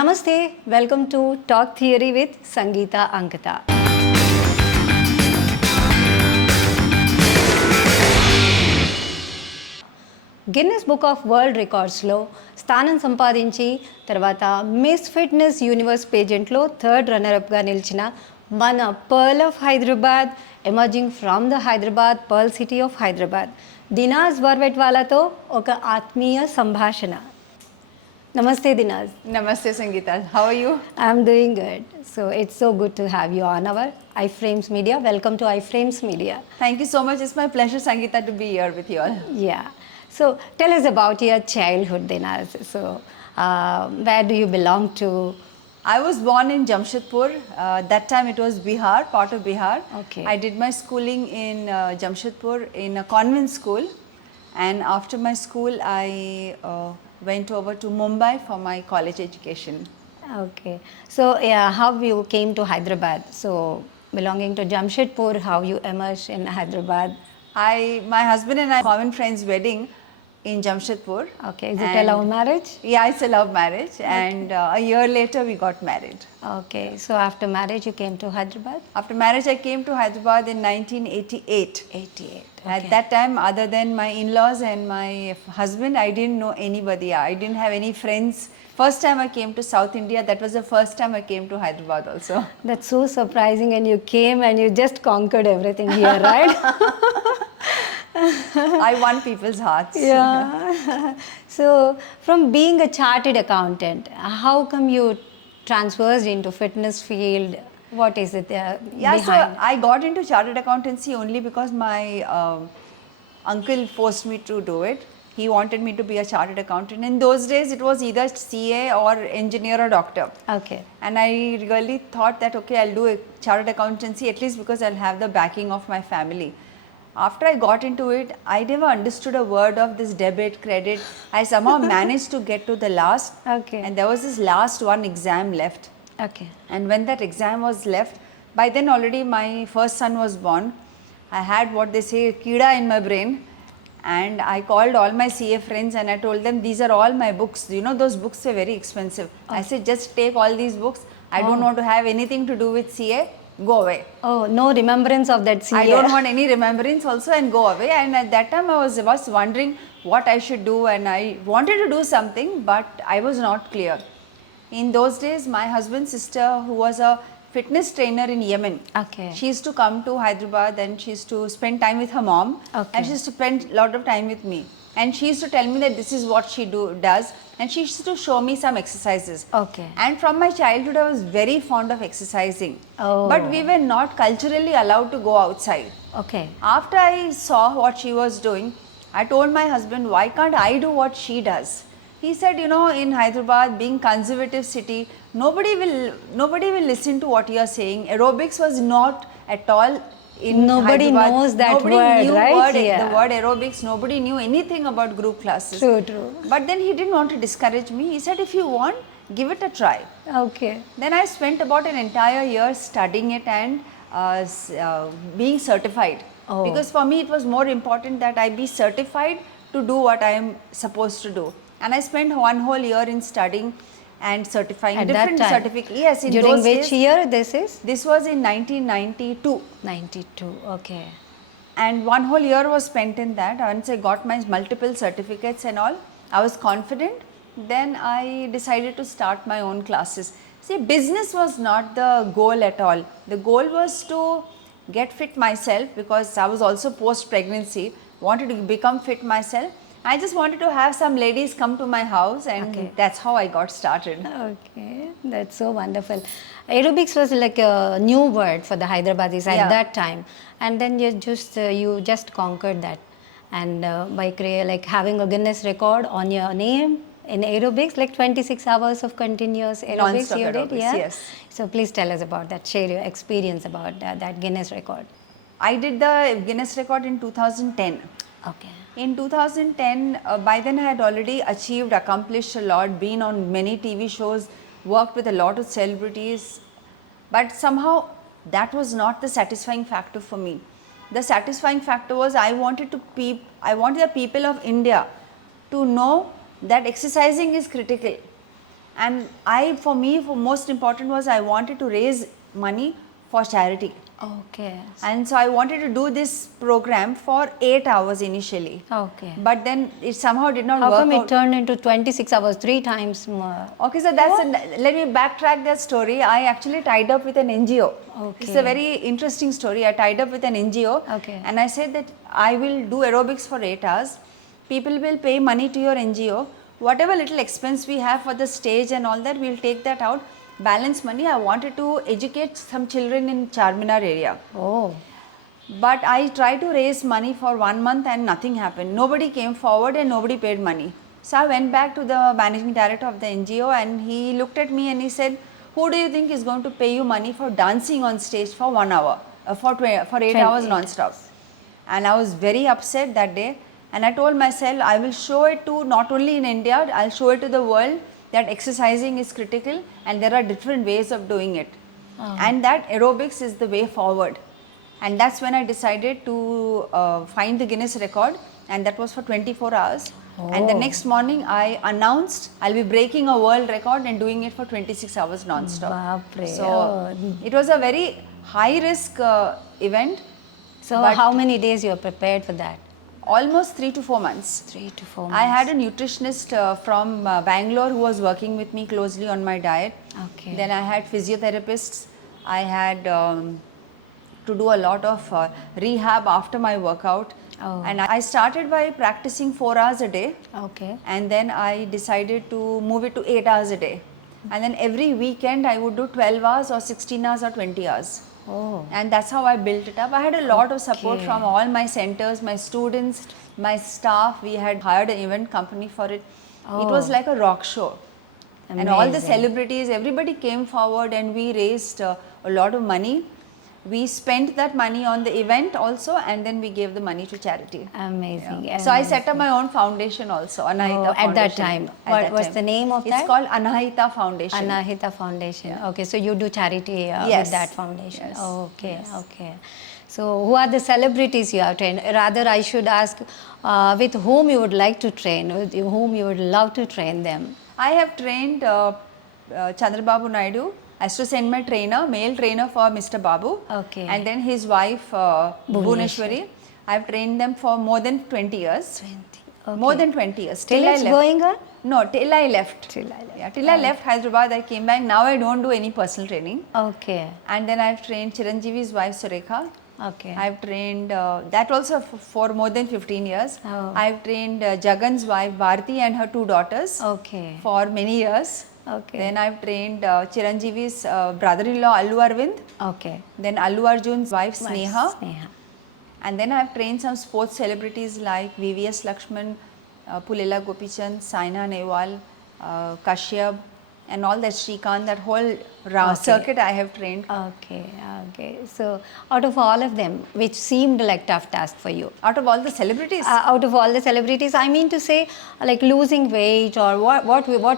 Namaste, welcome to Talk Theory with Sangeeta Ankita. Guinness book of world రికార్డ్స్లో స్థానం సంపాదించి తర్వాత మిస్ ఫిట్నెస్ యూనివర్స్ పేజెంట్లో థర్డ్ రన్నర్అప్గా నిలిచిన మన pearl of Hyderabad, emerging from the Hyderabad pearl city of Hyderabad, Dinaz వాళ్ళతో ఒక ఆత్మీయ సంభాషణ. Namaste Dinaz. Namaste Sangeeta. How are you? I'm doing good. So it's so good to have you on our iFramesMedia. Welcome to iFramesMedia. Thank you so much. It's my pleasure, Sangeeta, to be here with you all. Yeah. So tell us about your childhood, Dinaz. So where do you belong to? I was born in Jamshedpur. That time it was Bihar, part of Bihar. Okay. I did my schooling in Jamshedpur in a convent school. And after my school, I went over to Mumbai for my college education. Okay. So how you came to Hyderabad? So belonging to Jamshedpur, how you emerged in Hyderabad? My husband and I common friends wedding in Jamshedpur. Okay. Is it a love marriage? Yeah, it's a love marriage. Okay. And a year later we got married. Okay. So after marriage you came to Hyderabad? After marriage I came to Hyderabad in 1988. 88. Okay. At that time, other than my in-laws and my husband, I didn't know anybody. I didn't have any friends. First time I came to South India, that was the first time I came to Hyderabad also. That's so surprising, and you came and you just conquered everything here, right? I won people's hearts. Yeah. So from being a chartered accountant, how come you transversed into fitness field? What is it Yeah, behind? so I got into chartered accountancy only because my uncle forced me to do it. He wanted me to be a chartered accountant. In those days, it was either CA or engineer or doctor. Okay. And I really thought that, okay, I'll do a chartered accountancy at least because I'll have the backing of my family. After I got into it, I never understood a word of this debit, credit. I somehow managed to get to the last. Okay. And there was this last one exam left. Okay. And when that exam was left, by then already my first son was born. I had what they say, kida in my brain. And I called all my CA friends and I told them, these are all my books. You know, those books were very expensive. Okay. I said, just take all these books. I don't want to have anything to do with CA. Go away. Oh, no remembrance of that CA. I don't want any remembrance also, and go away. And at that time I was wondering what I should do, and I wanted to do something, but I was not clear. In those days, my husband's sister, who was a fitness trainer in Yemen, Okay. she used to come to Hyderabad and she used to spend time with her mom. Okay. And she used to spend a lot of time with me. And she used to tell me that this is what she does, and she used to show me some exercises. Okay. And from my childhood, I was very fond of exercising. Oh. But we were not culturally allowed to go outside. Okay. After I saw what she was doing, I told my husband, why can't I do what she does? He said, you know, in Hyderabad, being conservative city, nobody will listen to what you are saying. Aerobics was not at all in Nobody Hyderabad. knows that nobody word, knew right? Yeah. The word aerobics, nobody knew anything about group classes. True. But then he didn't want to discourage me. He said, if you want, give it a try. Okay. Then I spent about an entire year studying it and being certified. Oh. Because for me it was more important that I be certified to do what I am supposed to do. And I spent one whole year in studying and certifying At different that time? certificates. Yes, in During those which days, year this is? This was in 1992. 92. Okay. And one whole year was spent in that. Once I got my multiple certificates and all, I was confident. Then I decided to start my own classes. See, business was not the goal at all. The goal was to get fit myself, because I was also post-pregnancy, wanted to become fit myself. I just wanted to have some ladies come to my house, and Okay. that's how I got started. Okay, that's so wonderful. Aerobics was like a new word for the Hyderabadis at Yeah. that time, and then you just conquered that, and by like having a Guinness record on your name in aerobics, like 26 hours of continuous aerobics Non-stop you did. aerobics, Yeah. yes. So please tell us about that. Share your experience about that Guinness record. I did the Guinness record in 2010. Okay. In 2010, by then I had already accomplished a lot, been on many TV shows, worked with a lot of celebrities, but somehow that was not the satisfying factor for me. The satisfying factor was I wanted the people of India to know that exercising is critical. And for most important was I wanted to raise money for charity. Okay. And so I wanted to do this program for 8 hours initially. Okay. But then it somehow did not How work come out. it turned into 26 hours, 3 times more? Okay, so let me backtrack that story. I actually tied up with an NGO. Okay. It's a very interesting story. I tied up with an NGO. Okay. And I said that I will do aerobics for 8 hours. People will pay money to your NGO. Whatever little expense we have for the stage and all that, we'll take that out. Balance money. I wanted to educate some children in Charminar area. Oh. But I tried to raise money for 1 month and nothing happened. Nobody came forward and nobody paid money. So I went back to the managing director of the NGO and he looked at me and he said, who do you think is going to pay you money for dancing on stage for 1 hour, for 8 hours non-stop? And I was very upset that day. And I told myself, I will show it to not only in India, I'll show it to the world that exercising is critical and there are different ways of doing it. And that aerobics is the way forward. And that's when I decided to find the Guinness Record, and that was for 24 hours. And the next morning I announced I'll be breaking a world record and doing it for 26 hours non-stop. Bapre. So it was a very high risk event. So But- how many days you are prepared for that? Almost 3 to 4 months. 3 to 4 months. I had a nutritionist from Bangalore who was working with me closely on my diet. Okay. Then I had physiotherapists. I had to do a lot of rehab after my workout. Oh. And I started by practicing 4 hours a day. Okay. And then I decided to move it to 8 hours a day. And then every weekend I would do 12 hours or 16 hours or 20 hours. Oh. And that's how I built it up. I had a lot of support Okay. from all my centers, my students, my staff. We had hired an event company for it. It was Oh. like a rock show. And all the Amazing. celebrities, everybody came forward and we raised a lot of money. We spent that money on the event also, and then we gave the money to charity. Amazing. So I set up my own foundation also, Anahita Oh, Foundation. at that time. At What that was time. the name of It's that? called Anahita Foundation. Anahita Foundation. Okay, so you do charity with Yes. that foundation. Yes. Okay, okay. So who are the celebrities you have trained? Rather, I should ask with whom you would like to train, with whom you would love to train them. I have trained Chandrababu Naidu. I used to send my trainer, male trainer for Mr. Babu. Okay. And then his wife, Bhuneshwari. I've trained them for more than 20 years. 20. Okay. More than 20 years. Still I it's left. going on? No, till I left. Till I left. Yeah, till I left Hyderabad, I came back. Now I don't do any personal training. Okay, And then I've trained Chiranjeevi's wife, Surekha. okay. I've trained that also for more than 15 years. Oh. I've trained Jagan's wife, Bharti, and her 2 daughters Okay. for many years. Okay. Then I've trained Chiranjeevi's brother-in-law Allu Arvind. Okay. Then Allu Arjun's wife Sneha. Sneha. And then I've trained some sports celebrities like VVS Lakshman, Pulela Gopichand, Saina Nehwal, Kashyap, and all that Shrikant, that whole circuit I have trained. Okay, okay. So out of all of them, which seemed like tough task for you, Out of all the celebrities, out of all the celebrities, I mean to say, like losing weight or what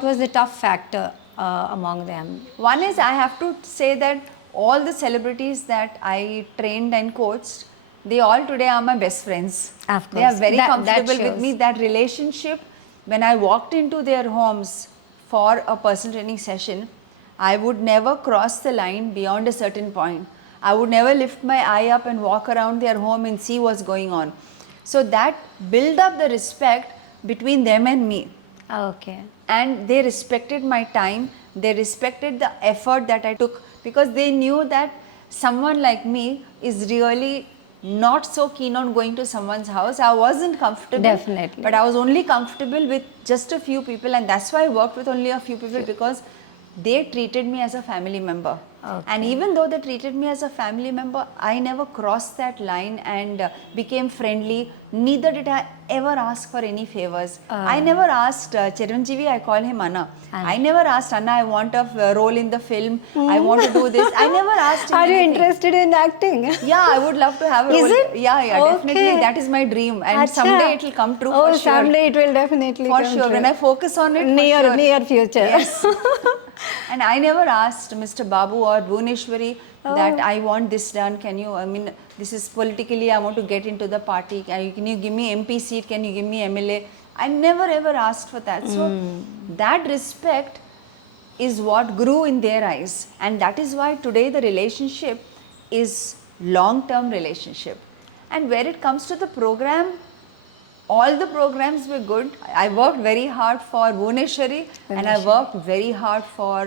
was the tough factor among them? one is I have to say that all the celebrities that I trained and coached, they all today are my best friends. Of They are course. very That comfortable with shows. me. That relationship, when I walked into their homes for a personal training session, I would never cross the line beyond a certain point. I would never lift my eye up and walk around their home and see what's going on. So that built up the respect between them and me. Okay. And they respected my time, they respected the effort that I took, because they knew that someone like me is really not so keen on going to someone's house. I wasn't comfortable. Definitely. But I was only comfortable with just a few people, and that's why I worked with only a few people, because they treated me as a family member. Okay. And even though they treated me as a family member, I never crossed that line and became friendly. Neither did I ever ask for any favors. I never asked Chiranjeevi, I call him Anna. I never asked Anna, I want a role in the film. I want to do this. I never asked him Are you anything. interested in acting? Yeah, I would love to have a Is role. it? Yeah, definitely. Okay. That is my dream. And Acha. someday it will come true Oh, for sure. someday it will definitely For come sure. true. When I focus on it, for sure. Near future. Yes. And I never asked Mr. Babu or Bhuneshwari that I want this done. Can you, I mean, this is politically, I want to get into the party. Can you give me MP seat? Can you give me MLA? I never ever asked for that. So that respect is what grew in their eyes, and that is why today the relationship is long-term relationship. And where it comes to the program, all the programs were good. I worked very hard for Bhuvaneshwari and I worked very hard for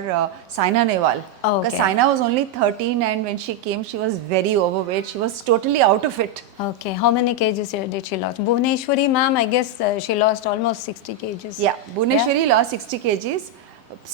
Saina Nehwal. Oh, Because okay. Saina was only 13 and when she came she was very overweight. She was totally out of it. Okay, how many kgs did she lost? Bhuvaneshwari ma'am, I guess she lost almost 60 kgs. Yeah, Bhuvaneshwari lost 60 kgs.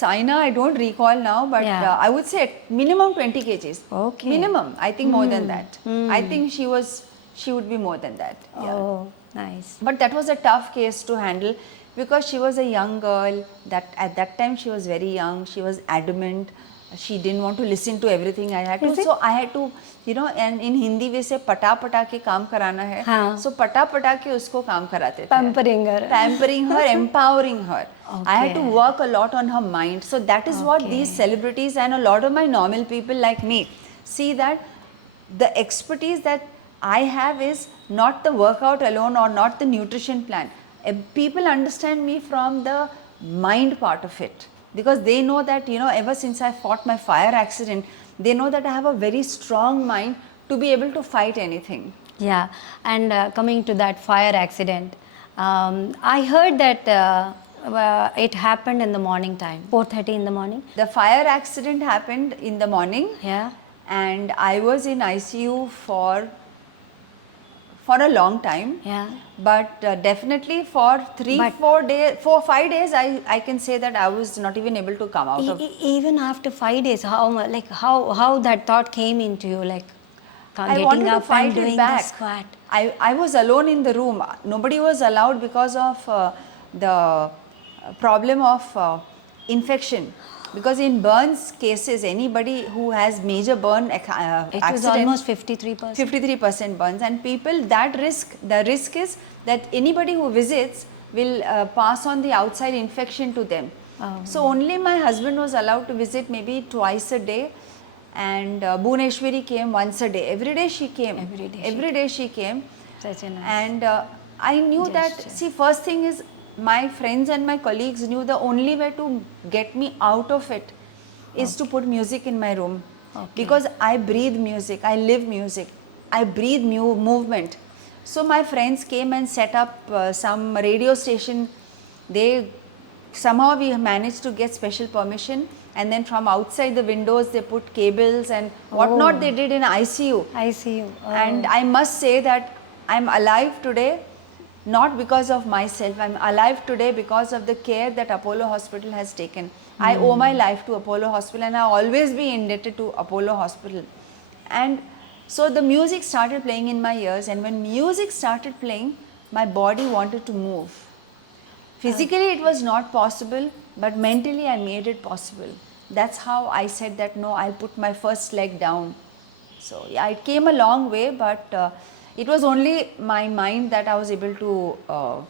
Saina, I don't recall now, but Yeah. I would say at minimum 20 kgs. Okay. Minimum, I think more than that. I think she would be more than that. Yeah. Oh, nice. But that was a tough case to handle because she was a young girl. That at that time she was very young. She was adamant. She didn't want to listen to everything I had to. Is it? So I had to, you know, and in Hindi we say pata pata के काम कराना है. हाँ. So pata pata के उसको काम कराते थे. Pampering her. Pampering her, empowering her. I had to Okay. work a lot on her mind. So that is what these celebrities and a lot of my normal people like me see, that the expertise that I have is not the workout alone or not the nutrition plan. People understand me from the mind part of it because they know that, you know, ever since I fought my fire accident, they know that I have a very strong mind to be able to fight anything. Yeah, and coming to that fire accident, I heard that it happened in the morning time, 4:30 in the morning. The fire accident happened in the morning. Yeah. And I was in ICU for a long time. Yeah. But definitely for 5 days, I can say that I was not even able to come out of. Even after 5 days, how that thought came into you, like I getting wanted to up fight and it doing the back. squat. I was alone in the room. Nobody was allowed because of the problem of infection. Because in burns cases, anybody who has major burn It was accident, almost 53%. 53% burns, and people, the risk is that anybody who visits will pass on the outside infection to them. So only my husband was allowed to visit maybe twice a day, and Bhuvaneshwari came once a day. Every day she came. Every day she came. Such a nice And I knew that, see, first thing is, my friends and my colleagues knew the only way to get me out of it is to put music in my room. Because I breathe music, I live music, I breathe movement. So my friends came and set up some radio station. Somehow we managed to get special permission, and then from outside the windows they put cables and whatnot they did in ICU. I see you. And I must say that I'm alive today not because of myself. I'm alive today because of the care that Apollo Hospital has taken. I owe my life to Apollo Hospital, and I'll always be indebted to Apollo Hospital. And so the music started playing in my ears, and when music started playing, my body wanted to move. Physically it was not possible, but mentally I made it possible. That's how I said that no, I'll put my first leg down. So yeah, it came a long way, but it was only my mind that I was able to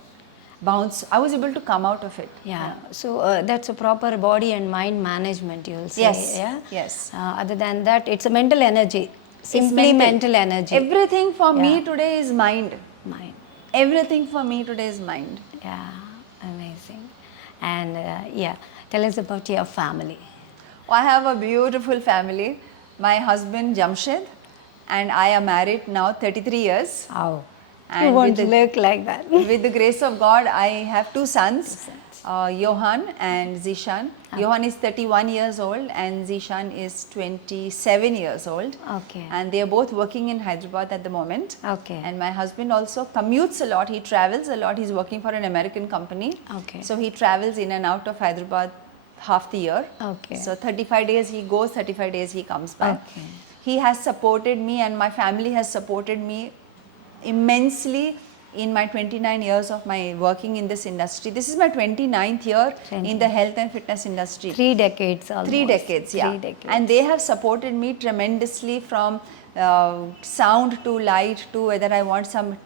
bounce. I was able to come out of it. Yeah. So that's a proper body and mind management, you'll say. Yes. Yeah. Yes. Other than that, it's a mental energy. It's Simply mental energy. Everything for me Yeah. today is mind. Mind. Everything for me today is mind. Yeah. Amazing. And yeah, tell us about your family. I have a beautiful family. My husband Jamshed and I are married now 33 years. Oh. And You won't with the- look like that. With the grace of God, I have two sons, Johan and Zishan. Johan is 31 years old and Zishan is 27 years old. Okay. And they are both working in Hyderabad at the moment. Okay. And my husband also commutes a lot. He travels a lot. He's working for an American company. Okay. So he travels in and out of Hyderabad half the year. Okay. So 35 days he goes, 35 days he comes back. Okay. He has supported me and my family has supported me immensely in my 29 years of my working in this industry. This is my 29th year in the health and fitness industry. 3 decades almost. 3 decades, yeah. 3 decades. And they have supported me tremendously from sound to light to whether I want some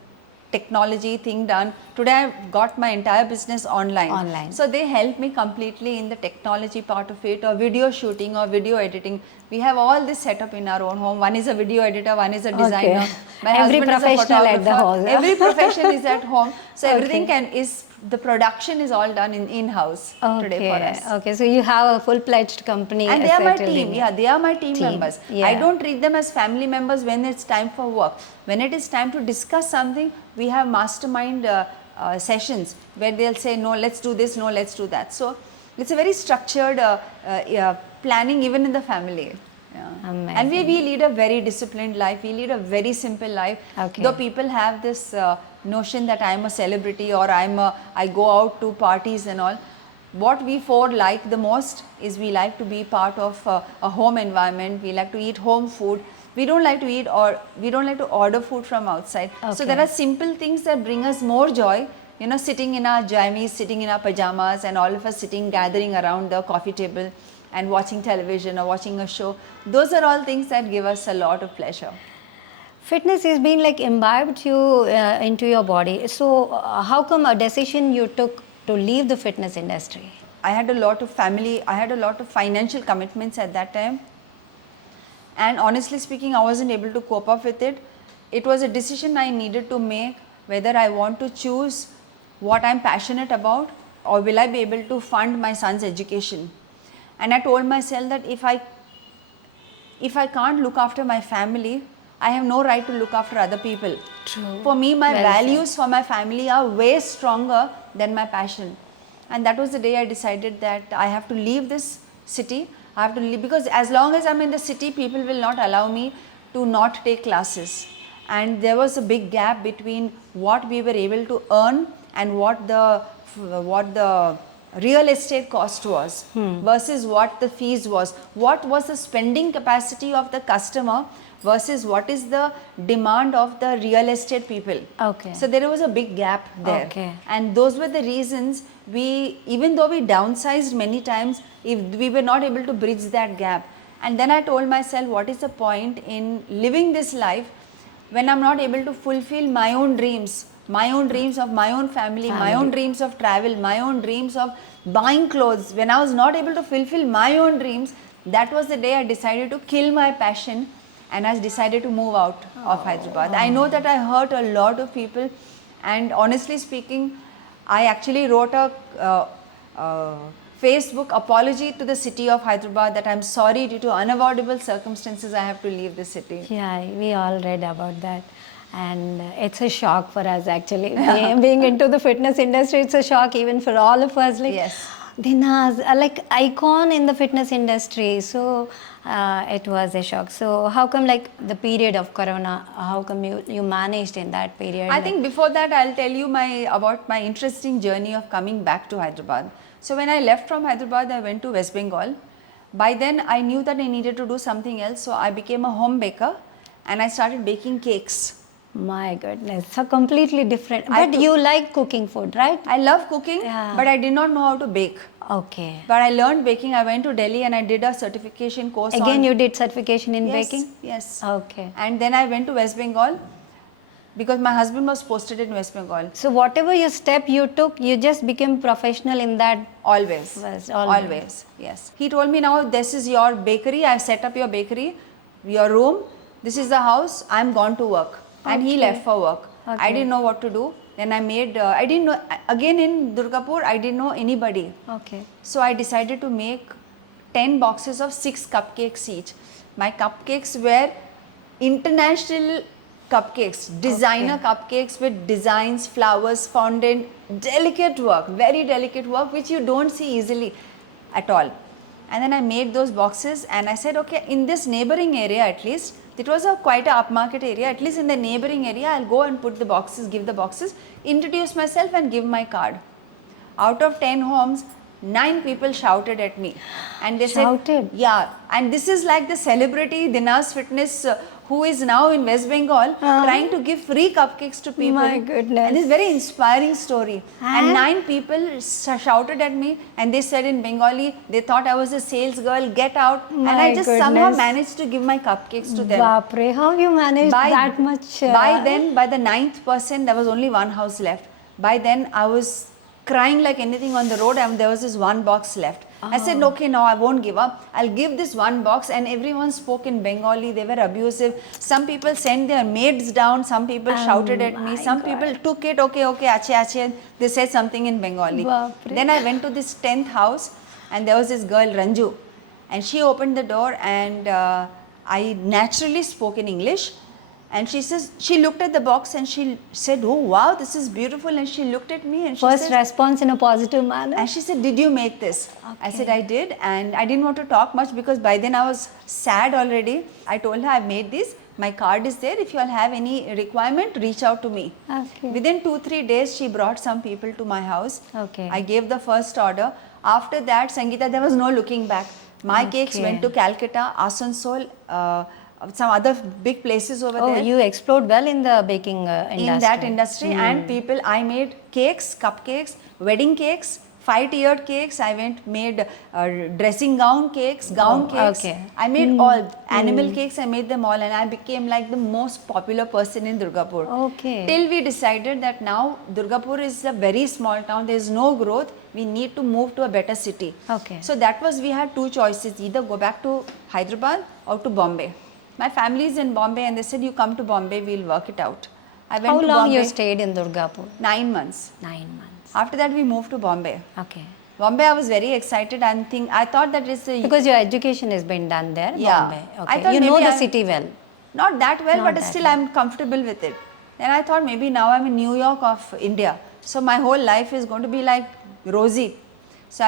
technology thing done. Today I've got my entire business online. Online. So they help me completely in the technology part of it, or video shooting or video editing. We have all this set up in our own home. One is a video editor, one is a designer. My Every husband is a professional at the photographer. home. Every profession is at home. So everything is the production is all done in-house today for us. Okay, so you have a full-fledged company. And they are my settled team. in it. Yeah, they are my team members. Yeah. I don't treat them as family members when it's time for work. When it is time to discuss something, we have mastermind sessions where they'll say, no, let's do this, no, let's do that. So it's a very structured planning even in the family. Yeah. Amazing. And we lead a very disciplined life. We lead a very simple life. Okay. Though people have this notion that I'm a celebrity or I go out to parties and all. What we four like the most is we like to be part of a home environment. We like to eat home food. We don't like to order food from outside. Okay. So there are simple things that bring us more joy. You know, sitting in our jammies, sitting in our pajamas, and all of us sitting, gathering around the coffee table and watching television or watching a show. Those are all things that give us a lot of pleasure. Fitness is being like imbibed into your body. So how come a decision you took to leave the fitness industry? I had a lot of financial commitments at that time. And honestly speaking, I wasn't able to cope up with it. It was a decision I needed to make, whether I want to choose what I'm passionate about or will I be able to fund my son's education. And I told myself that if I can't look after my family, I have no right to look after other people. True. For me, my Well values for my family are way stronger than my passion. And that was the day I decided that I have to leave this city. I have to leave, because as long as I'm in the city, people will not allow me to not take classes. And there was a big gap between what we were able to earn and what the real estate cost was versus what the fees was. What was the spending capacity of the customer versus what is the demand of the real estate people. Okay. So there was a big gap there. Okay. And those were the reasons even though we downsized many times, if we were not able to bridge that gap. And then I told myself, what is the point in living this life when I'm not able to fulfill my own dreams of my own family, my own dreams of travel, my own dreams of buying clothes. When I was not able to fulfill my own dreams, that was the day I decided to kill my passion and I decided to move out of Hyderabad. I know that I hurt a lot of people, and honestly speaking, I actually wrote a Facebook apology to the city of Hyderabad that I'm sorry, due to unavoidable circumstances I have to leave the city. Yeah, we all read about that. And it's a shock for us actually. Being into the fitness industry, it's a shock even for all of us. Like, Yes. Dinaz, like icon in the fitness industry. So it was a shock. So how come like the period of Corona, how come you managed in that period? I think before that I'll tell you about my interesting journey of coming back to Hyderabad. So when I left from Hyderabad, I went to West Bengal. By then I knew that I needed to do something else. So I became a home baker and I started baking cakes. My goodness, so completely different. But you like cooking food, right? I love cooking, Yeah. but I did not know how to bake. Okay. But I learned baking. I went to Delhi and I did a certification course. Again, you did certification in Yes, baking? yes. Okay. And then I went to West Bengal because my husband was posted in West Bengal. So whatever your step you took, you just became professional in that. Always. Was Always. Yes. He told me, now this is your bakery. I've set up your bakery, your room. This is the house. I'm gone to work. And he left for work. Okay. I didn't know what to do. Then I didn't know, again in Durgapur, I didn't know anybody. Okay. So I decided to make 10 boxes of 6 cupcakes each. My cupcakes were international cupcakes, designer cupcakes with designs, flowers, fondant, delicate work, very delicate work, which you don't see easily at all. And then I made those boxes and I said, okay, in this neighboring area at least, it was quite a upmarket area, at least in the neighboring area, I'll go and put the boxes, give the boxes, introduce myself and give my card. Out of 10 homes, 9 people shouted at me. And they Shouted? said, yeah, and this is like the celebrity Dinaz Fitness who is now in West Bengal trying to give free cupcakes to people. My goodness. And it's a very inspiring story. And 9 people shouted at me and they said in Bengali, they thought I was a sales girl, get out. And My I just somehow goodness. managed to give my cupcakes to them. Bapre, how you managed that much? By then, by the 9th person, there was only one house left. By then, I was crying like anything on the road, and there was this one box left. I said, okay, no, I won't give up. I'll give this one box. And everyone spoke in Bengali. They were abusive. Some people sent their maids down. Some people shouted at me. Some people took it, okay, ache. They said something in Bengali. Baapre. Then I went to this 10th house, and there was this girl, Ranju. And she opened the door, and I naturally spoke in English. And she says, she looked at the box and she said, oh wow, this is beautiful. And she looked at me and she First said, response in a positive manner. and she said, did you make this? I said, I did. And I didn't want to talk much because by then I was sad already. I told her, I've made this. My card is there. If you all have any requirement, reach out to me. Okay. Within 2-3 days, she brought some people to my house. Okay. I gave the first order. After that, Sangeeta, there was no looking back. My cakes went to Calcutta, Asansol, some other big places over there. Oh, you explored well in the baking industry. In that industry, and people, I made cakes, cupcakes, wedding cakes, 5-tiered cakes. I made dressing gown cakes, gown cakes. Okay. I made all animal cakes. I made them all, and I became like the most popular person in Durgapur. Okay. Till we decided that now Durgapur is a very small town. There is no growth. We need to move to a better city. Okay. So that was, we had two choices: either go back to Hyderabad or to Bombay. My family is in Bombay, and they said, you come to Bombay, we'll work it out. I went How to long Bombay. you stayed in Durgapur? 9 months. 9 months. After that, we moved to Bombay. Okay. Bombay, I was very excited and I thought that it's a... Because your education has been done there, Yeah. Bombay. I Okay. thought You know maybe the I'm- city well. Not that well, Not but that still well. I'm comfortable with it. Then I thought maybe now I'm in New York of India. So my whole life is going to be like rosy. So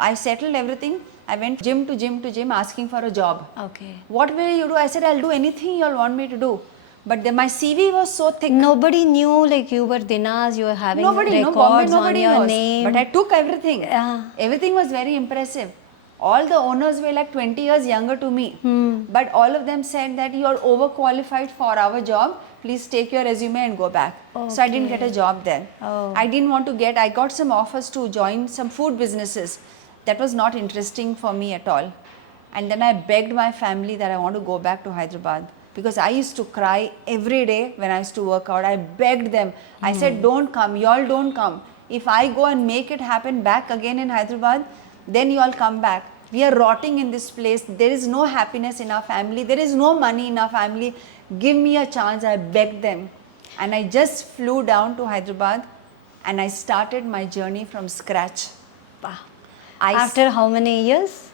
I settled everything. I went gym to gym asking for a job. Okay. What will you do? I said, I'll do anything you all want me to do. But then my CV was so thick. Nobody knew like you were Dinaz, you were having Nobody, no, records Bombay, on nobody your knows. name. But I took everything. Yeah. Everything was very impressive. All the owners were like 20 years younger to me. But all of them said that you are overqualified for our job. Please take your resume and go back. So I didn't get a job there. Oh. I got some offers to join some food businesses. That was not interesting for me at all. And then I begged my family that I want to go back to Hyderabad. Because I used to cry every day when I used to work out. I begged them. I said, don't come. Y'all don't come. If I go and make it happen back again in Hyderabad, then you all come back. We are rotting in this place. There is no happiness in our family. There is no money in our family. Give me a chance. I begged them. And I just flew down to Hyderabad and I started my journey from scratch. After how many years?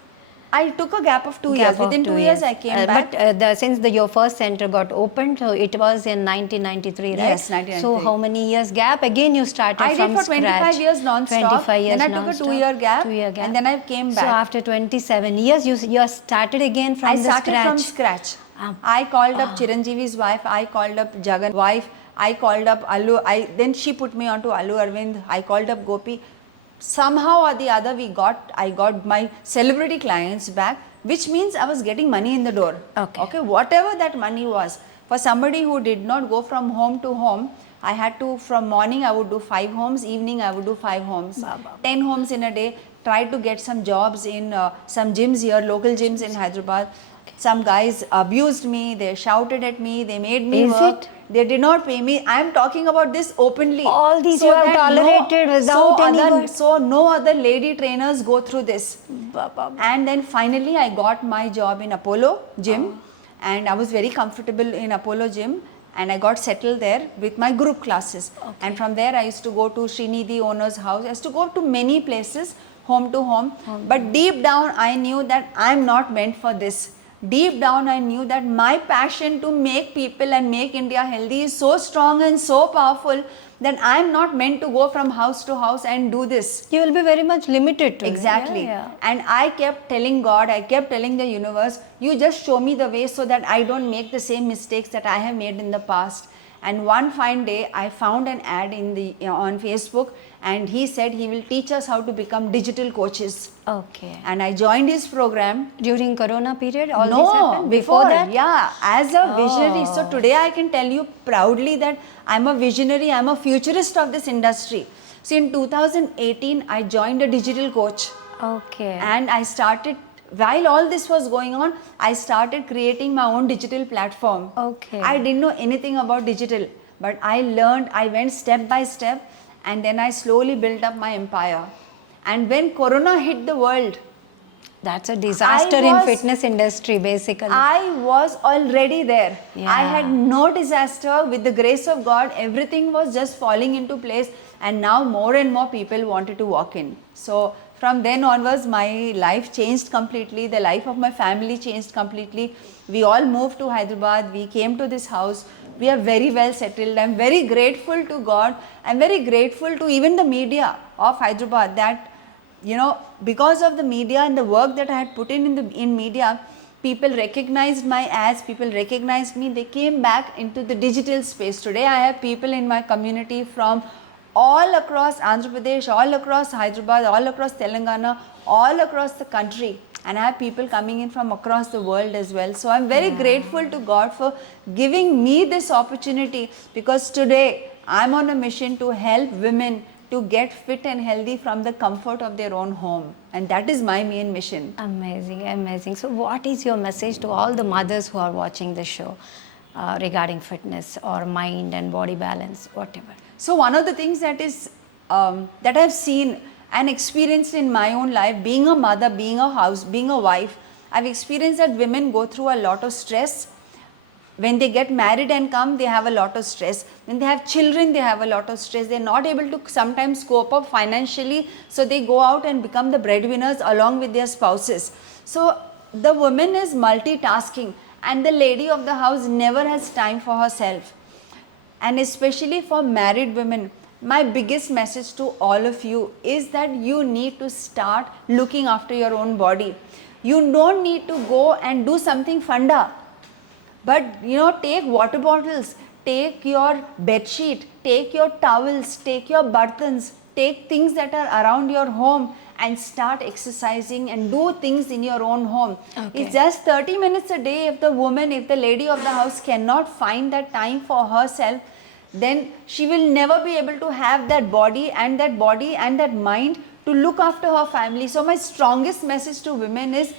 I took a gap of 2 Gap years. of Within 2 years, I came back. But since your first center got opened, so it was in 1993, right? Yes, 1993. So how many years gap? Again, you started I from did for 25 scratch. years non-stop. 25 years Then I took a non-stop. 2-year gap. 2-year gap. And then I came So back. after 27 years, you started again from I the started scratch. from scratch. I called up Chiranjeevi's wife. I called up Jagan's wife. I called up Allu. Then she put me onto Allu Arvind. I called up Gopi. Somehow or the other, I got my celebrity clients back, which means I was getting money in the door. Okay. Whatever that money was. For somebody who did not go from home to home, I had to, from morning I would do 5 homes, evening I would do 5 homes, 10 homes in a day. Tried to get some jobs in some gyms here, local gyms in Hyderabad. Some guys abused me, they shouted at me, they made me work. It? They did not pay me. I am talking about this openly. All these you have that tolerated without any word. So no other lady trainers go through this. And then finally I got my job in Apollo gym and I was very comfortable in Apollo gym and I got settled there with my group classes. And from there I used to go to Srinidhi owner's house. I used to go to many places, home to home. But deep down I knew that I'm not meant for this. Deep down I knew that my passion to make people and make India healthy is so strong and so powerful that I'm not meant to go from house to house and do this. You will be very much limited to it. Exactly. Yeah. And I kept telling God, I kept telling the universe, you just show me the way so that I don't make the same mistakes that I have made in the past. And one fine day, I found an ad on Facebook, and he said he will teach us how to become digital coaches. Okay. And I joined his program. During Corona period, all No, this happened? before that? Yeah, as a visionary. So today I can tell you proudly that I'm a visionary, I'm a futurist of this industry. So in 2018, I joined a digital coach. Okay. And I started, while all this was going on, I started creating my own digital platform. Okay. I didn't know anything about digital, but I learned, I went step by step, and then I slowly built up my empire. And when Corona hit the world, That's a disaster in fitness industry, basically. I was already there. Yeah. I had no disaster. With the grace of God, everything was just falling into place, and now more and more people wanted to walk in. So from then onwards, my life changed completely. The life of my family changed completely. We all moved to Hyderabad. We came to this house. We are very well settled. I'm very grateful to God. I'm very grateful to even the media of Hyderabad that, you know, because of the media and the work that I had put in media, people recognized my ads, people recognized me, they came back into the digital space. Today I have people in my community from all across Andhra Pradesh, all across Hyderabad, all across Telangana, all across the country, and I have people coming in from across the world as well. So I'm very grateful to God for giving me this opportunity, because today I'm on a mission to help women to get fit and healthy from the comfort of their own home, and that is my main mission. Amazing, amazing. So what is your message to all the mothers who are watching the show regarding fitness or mind and body balance, whatever? So one of the things that is that I've seen and experienced in my own life, being a mother, being a wife, I've experienced that women go through a lot of stress. When they get married and come, they have a lot of stress. When they have children, they have a lot of stress. They're not able to sometimes cope up financially, so they go out and become the breadwinners along with their spouses. So the woman is multitasking, and the lady of the house never has time for herself. And especially for married women, my biggest message to all of you is that you need to start looking after your own body. You don't need to go and do something funda. But take water bottles, take your bed sheet, take your towels, take your bartans, take things that are around your home and start exercising and do things in your own home. Okay. It's just 30 minutes a day. If the lady of the house cannot find that time for herself, then she will never be able to have that body and that mind to look after her family. So my strongest message to women is,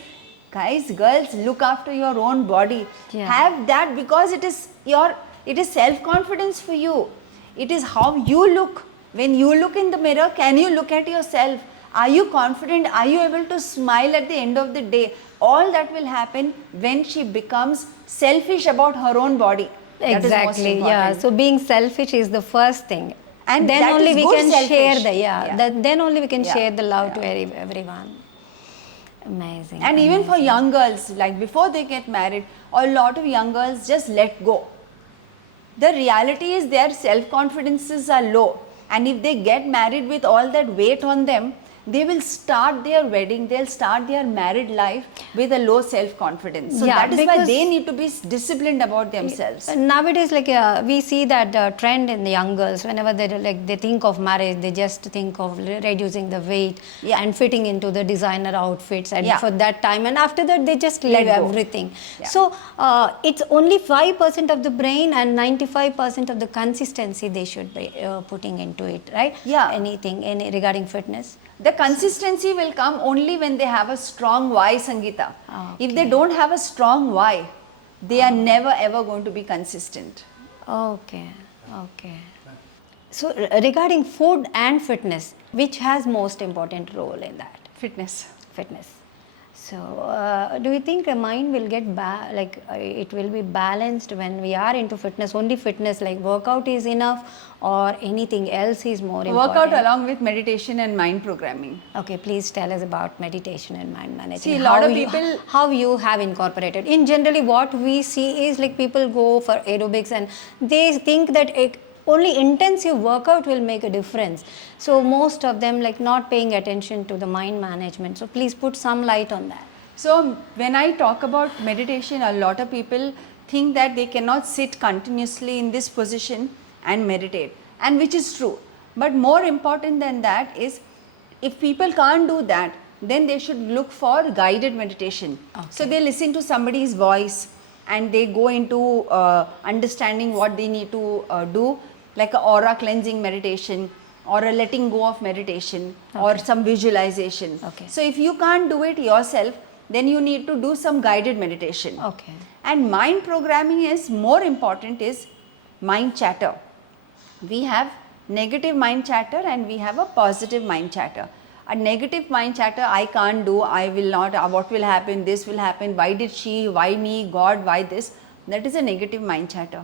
guys, girls, look after your own body. Yeah. Have that, because it is self-confidence for you. It is how you look. When you look in the mirror, can you look at yourself? Are you confident? Are you able to smile at the end of the day? All that will happen when she becomes selfish about her own body. That is most Exactly, important. yeah. So being selfish is the first thing. And then that only is we good can selfish. share Yeah. then only we can Yeah. share the love Yeah. to everyone. Amazing. And even for amazing. young girls, like before they get married, a lot of young girls just let go. The reality is their self-confidences are low, and if they get married with all that weight on them, they will start their wedding, they'll start their married life with a low self-confidence. So Yeah, that is why because- they need to be disciplined about themselves. Nowadays, we see that trend in the young girls. Whenever they think of marriage, they just think of reducing the weight Yeah. and fitting into the designer outfits, and Yeah. for that time, and after that they just leave Let go. everything. Yeah. So it's only 5% of the brain and 95% of the consistency they should be putting into it, right? Yeah. Any regarding fitness. The consistency will come only when they have a strong why, Sangeeta. Okay. If they don't have a strong why, they are never ever going to be consistent. Okay. So regarding food and fitness, which has most important role in that? Fitness. So do you think a mind will get it will be balanced when we are into fitness? Only fitness, like workout is enough, or anything else is more important? Workout along with meditation and mind programming. Okay, please tell us about meditation and mind management. See, a lot of people- how you have incorporated. In generally, what we see is like people go for aerobics and they think that only intensive workout will make a difference. So most of them not paying attention to the mind management. So please put some light on that. So when I talk about meditation, a lot of people think that they cannot sit continuously in this position and meditate, and which is true. But more important than that is, if people can't do that, then they should look for guided meditation. Okay. So they listen to somebody's voice and they go into understanding what they need to do, like an aura cleansing meditation or a letting go of meditation, or some visualization. Okay. So if you can't do it yourself, then you need to do some guided meditation. Okay. And mind programming is more important, is mind chatter. We have negative mind chatter and we have a positive mind chatter. A negative mind chatter, I can't do, I will not, what will happen, this will happen, why did she, why me, God, why this? That is a negative mind chatter.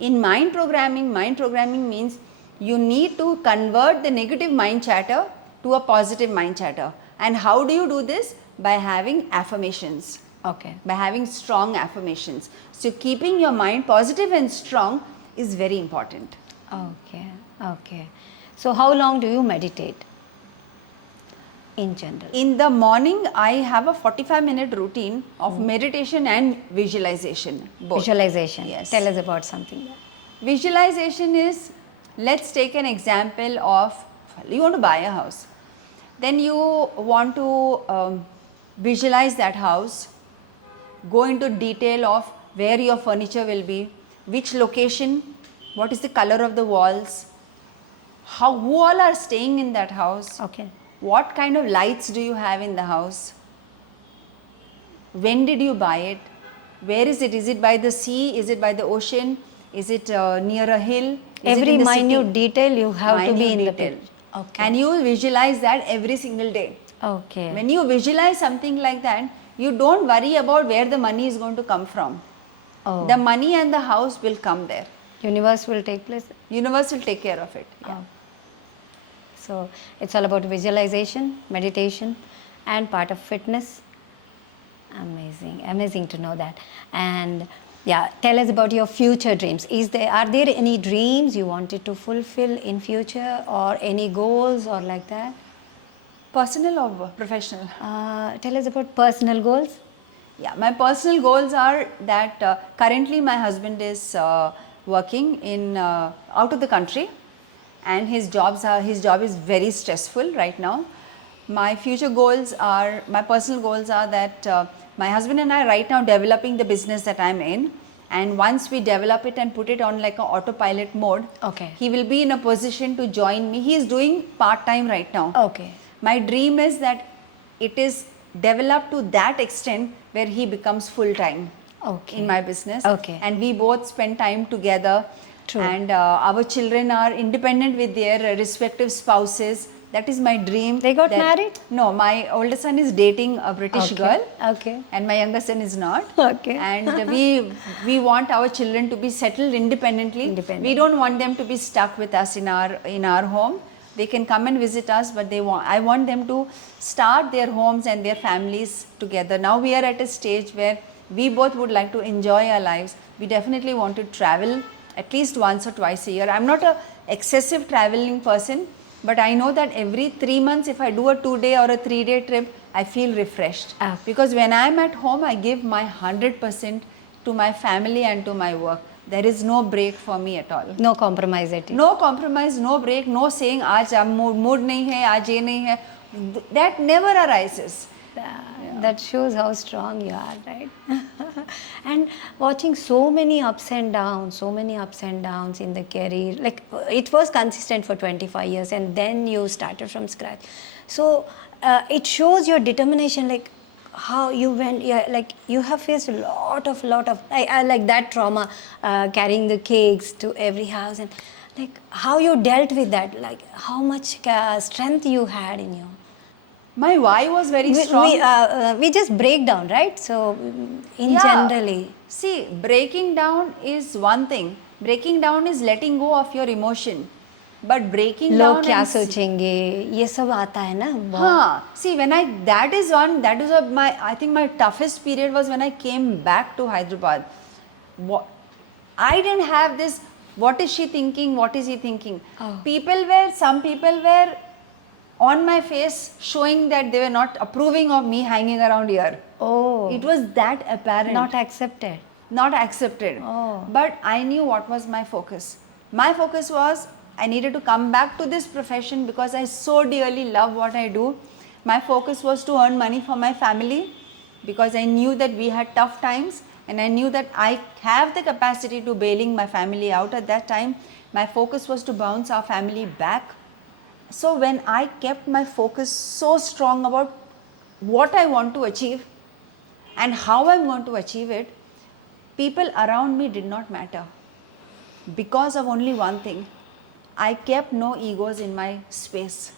In mind programming means you need to convert the negative mind chatter to a positive mind chatter. And how do you do this? By having affirmations. Okay. By having strong affirmations. So keeping your mind positive and strong is very important. Okay. Okay. So how long do you meditate in general? In the morning, I have a 45-minute routine of meditation and visualization. Both. Visualization. Yes. Tell us about something. Visualization is, let's take an example of, you want to buy a house. Then you want to visualize that house, go into detail of where your furniture will be, which location, what is the color of the walls, who all are staying in that house, Okay. what kind of lights do you have in the house, when did you buy it, where is it by the sea, is it by the ocean, is it near a hill, is Every it in the minute city? detail you have to be Minute in the detail. picture. Okay. And you will visualize that every single day. Okay. When you visualize something like that, you don't worry about where the money is going to come from. Oh. The money and the house will come there. Universe will take place. Universe will take care of it. Yeah. Oh. So it's all about visualization, meditation, and part of fitness. Amazing to know that. And yeah, tell us about your future dreams. Are there any dreams you wanted to fulfill in future, or any goals or like that? Personal or professional? Tell us about personal goals. Yeah, my personal goals are that currently my husband is working in out of the country, and his job is very stressful right now. My personal goals are that my husband and I right now developing the business that I'm in, and once we develop it and put it on like an autopilot mode, Okay. he will be in a position to join me. He is doing part-time right now. Okay. My dream is that it is developed to that extent where he becomes full-time in my business. Okay. And we both spend time together. True. And our children are independent with their respective spouses. That is my dream. They got married? No, my older son is dating a British girl. Okay. And my younger son is not. Okay. And we want our children to be settled independently. We don't want them to be stuck with us in our home. They can come and visit us, but I want them to start their homes and their families together. Now we are at a stage where we both would like to enjoy our lives. We definitely want to travel at least once or twice a year. I'm not an excessive traveling person, but I know that every 3 months if I do a 2-day or a 3-day trip, I feel refreshed. Because when I'm at home, I give my 100% to my family and to my work. There is no break for me at all. No compromise at all. No compromise, no break, no saying, "Aaj mood nahi hai, aaj ye nahi hai." That never arises. That shows how strong you are, right? And watching so many ups and downs in the career, like it was consistent for 25 years and then you started from scratch. So it shows your determination, like how you went, like you have faced a lot of, I like that trauma, carrying the cakes to every house, and like how you dealt with that, like how much strength you had in you. My why was very strong. We just break down, right? So, generally. See, breaking down is one thing. Breaking down is letting go of your emotion. But breaking down. लोग क्या सोचेंगे? ये सब आता है ना? हाँ. See, I think my toughest period was when I came back to Hyderabad. I didn't have this, what is she thinking? What is he thinking? Oh. Some people were on my face showing that they were not approving of me hanging around here. Oh. It was that apparent. Not accepted. Not accepted. Oh. But I knew what was my focus. My focus was I needed to come back to this profession because I so dearly love what I do. My focus was to earn money for my family because I knew that we had tough times and I knew that I have the capacity to bailing my family out at that time. My focus was to bounce our family back. So when I kept my focus so strong about what I want to achieve and how I'm going to achieve it, people around me did not matter because of only one thing. I kept no egos in my space.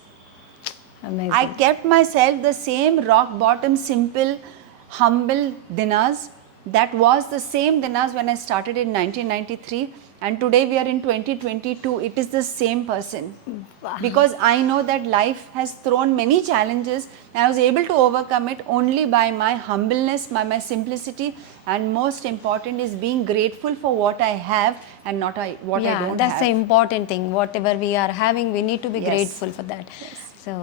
Amazing. I kept myself the same rock bottom, simple, humble Dinaz. That was the same Dinaz when I started in 1993, and today we are in 2022. It is the same person. Wow. Because I know that life has thrown many challenges, and I was able to overcome it only by my humbleness, by my simplicity, and most important is being grateful for what I have and not what I don't that's have. the important thing. Whatever we are having, we need to be Yes. grateful for that. So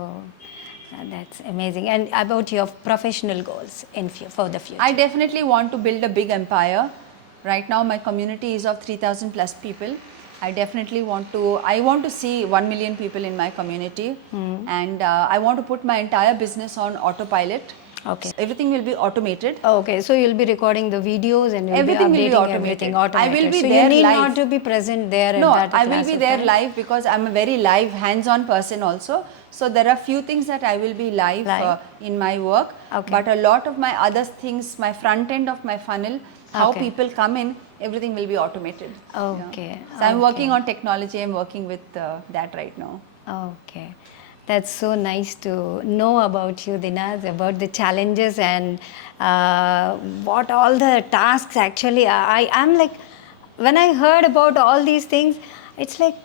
that's amazing. And about your professional goals for the future? I definitely want to build a big empire. Right now my community is of 3,000 plus people. I definitely want to see 1 million people in my community. And I want to put my entire business on autopilot. Okay. So everything will be automated. Okay, so you'll be recording the videos and you'll Everything will be be updating automated. everything I automated. will be so there you need live. not to be present there No, at that I will be class, there right? live because I'm a very live, hands-on person also. So there are few things that I will be live, in my work. Okay. But a lot of my other things, my front end of my funnel, how Okay. people come in, everything will be automated. Okay. So I'm working on technology. I'm working with that right now. Okay. That's so nice to know about you, Dinaz, about the challenges and what all the tasks actually are. I am like, when I heard about all these things, it's like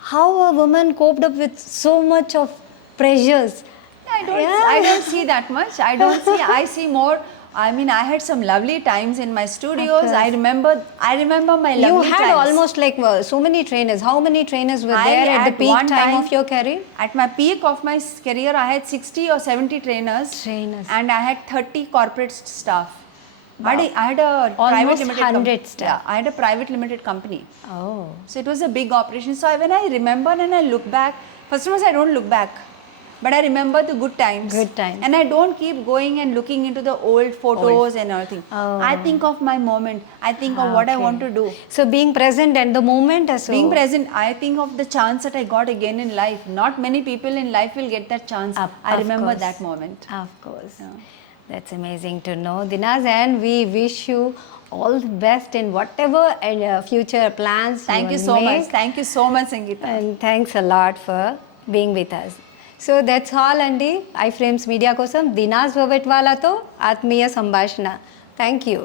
how a woman coped up with so much of pressures. I don't see that much. I see more. I mean, I had some lovely times in my studios. course. I remember my lovely You had times. almost like so many trainers. How many trainers were there at the peak time of your career? At my peak of my career, I had 60 or 70 trainers. And I had 30 corporate staff. Wow. I had a Almost private limited 100 staff. Yeah, I had a private limited company. Oh. So it was a big operation. So when I remember and I look back, first of all, I don't look back, but I remember the good times. Good times. And I don't keep going and looking into the old photos and everything. Oh. I think of my moment. I think of what I want to do. So being present at the moment as well. Being present, I think of the chance that I got again in life. Not many people in life will get that chance. I remember course. that moment. Of course. That's amazing to know, Dinaz, and we wish you all the best in whatever and future plans. Thank you so much. Thank you so much, Sangeeta. And thanks a lot for being with us. So that's all అండి iFrames Media కోసం దినాజ్ వబెట్వాలాతో ఆత్మీయ సంభాషణ. Thank you.